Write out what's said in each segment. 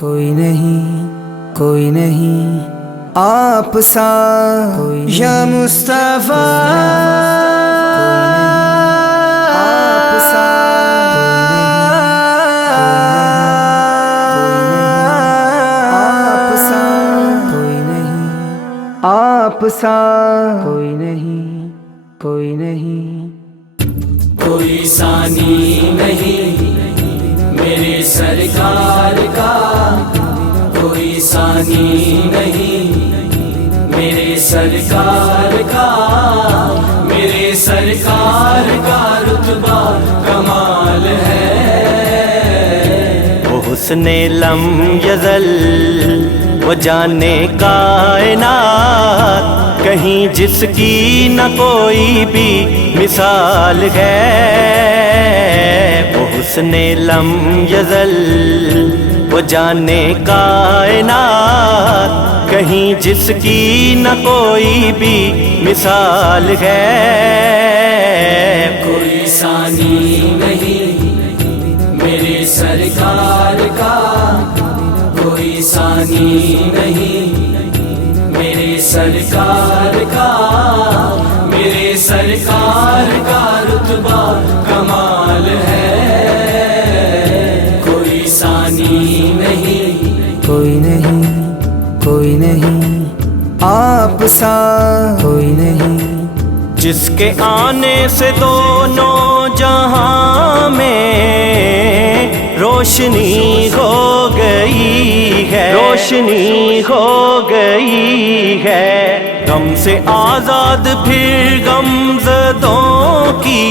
کوئی نہیں آپ سا یا مصطفیٰ، آپ سا آپ سا کوئی نہیں کوئی ثانی نہیں میرے سرکار کا، کوئی ثانی نہیں میرے سرکار کا، میرے سرکار کا رتبہ کمال ہے۔ وہ حسن لم یزل، وہ جانے کائنات، کہیں جس کی نہ کوئی بھی مثال ہے۔ وہ حسن لم یزل، وہ جانے کائنات، کہیں جس کی نہ کوئی بھی مثال ہے۔ کوئی ثانی نہیں میرے سرکار کا، کوئی ثانی نہیں میرے سرکار کا، میرے سرکار کا رتبہ کمال ہے۔ کوئی ثانی نہیں کوئی نہیں آپ سا کوئی نہیں، جس کے آنے سے دونوں جہاں میں روشنی ہو گئی ہے، روشنی ہو گئی ہے۔ غم سے آزاد پھر غمزدوں کی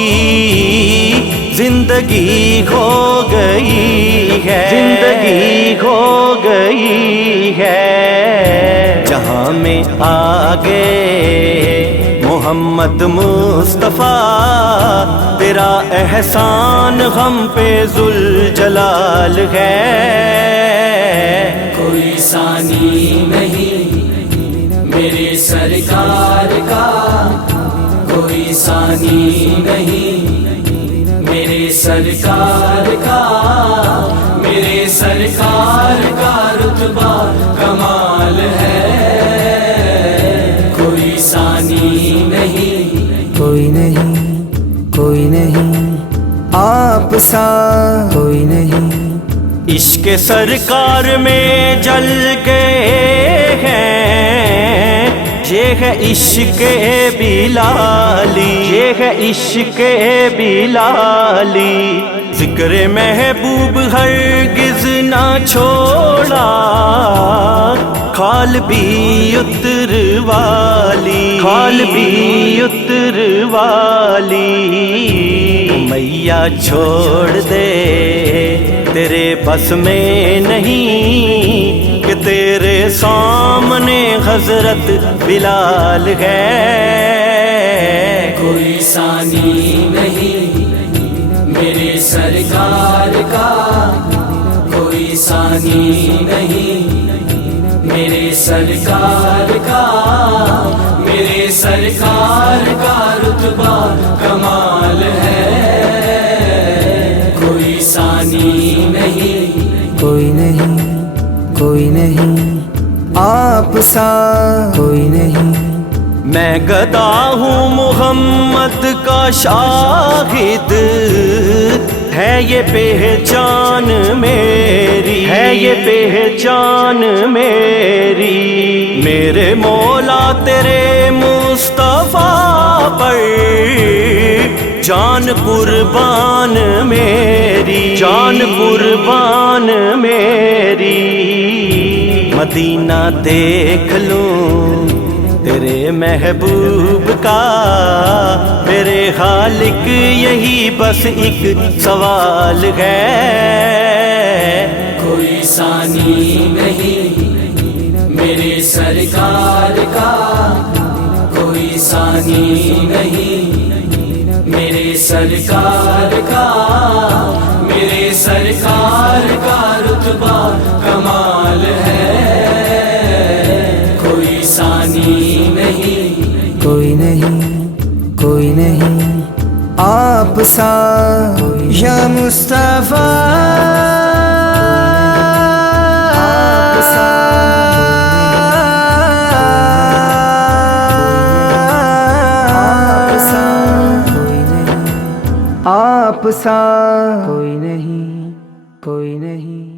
زندگی ہو گئی ہے، زندگی ہو گئی ہے۔ جہاں میں آگے محمد مصطفیٰ، تیرا احسان ہم پہ ذوالجلال ہے۔ کوئی ثانی نہیں میرے سرکار کا، کوئی ثانی نہیں میرے سرکار کا، میرے سرکار کا رتبہ کمال ہے۔ کوئی ثانی نہیں کوئی نہیں آپ سا کوئی نہیں، عشق سرکار میں جل گئے ہیں، یہ ہے عشق بلالی، یہ ہے عشق بلالی۔ ذکر محبوب ہرگز نہ چھوڑا، کھال بھی اتروالی، کھال بھی اتروالی۔ میاں چھوڑ دے تیرے بس میں نہیں، کہ تیرے سامنے حضرت بلال ہے۔ کوئی ثانی نہیں میرے سرکار کا، کوئی ثانی نہیں میرے سرکار کا، میرے سرکار کا رتبہ کمال ہے۔ کوئی ثانی نہیں کوئی نہیں آپ سا کوئی نہیں، میں گدا ہوں محمد کا شاہد، ہے یہ پہچان میری، ہے یہ پہچان میری۔ میرے مولا تیرے مصطفیٰ پر جان قربان میری، جان قربان میری۔ مدینہ دیکھ لوں تیرے محبوب کا، میرے خالق یہی بس ایک سوال ہے۔ کوئی ثانی نہیں میرے سرکار کا، کوئی ثانی نہیں میرے سرکار کا، میرے سرکار کا رتبہ کمال ہے۔ کوئی ثانی نہیں کوئی نہیں آپ سا یا مصطفیٰ، آپ سا کوئی نہیں، کوئی نہیں۔